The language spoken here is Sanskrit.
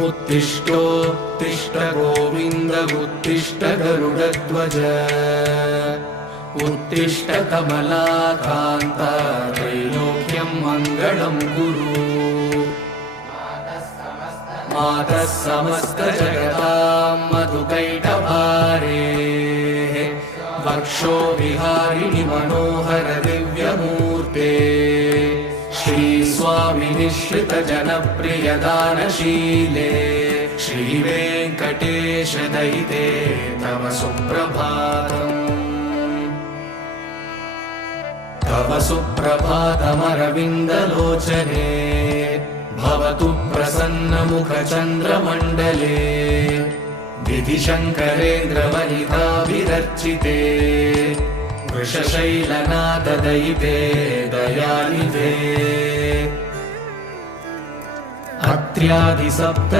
उत्तिष्ठोत्तिष्ठ गोविन्द उत्तिष्ठ गरुडध्वज उत्तिष्ठ कमलाकान्त त्रैलोक्यं मङ्गलं कुरु। मातः समस्त जगतां मधुकैटभारेः वक्षो विहारिणि मनोहर दिव्यमूर्ते श्रीस्वामि निःश्रित जनप्रिय दानशीले श्रीवेङ्कटेश दयिते तव सुप्रभातम्। तव सुप्रभातमरविन्दलोचने भवतु प्रसन्नमुखचन्द्रमण्डले विधिशङ्करेन्द्रवनिताभिरर्चिते वृषशैलनाथ दयिते दयानिधे। अत्र्यादिसप्त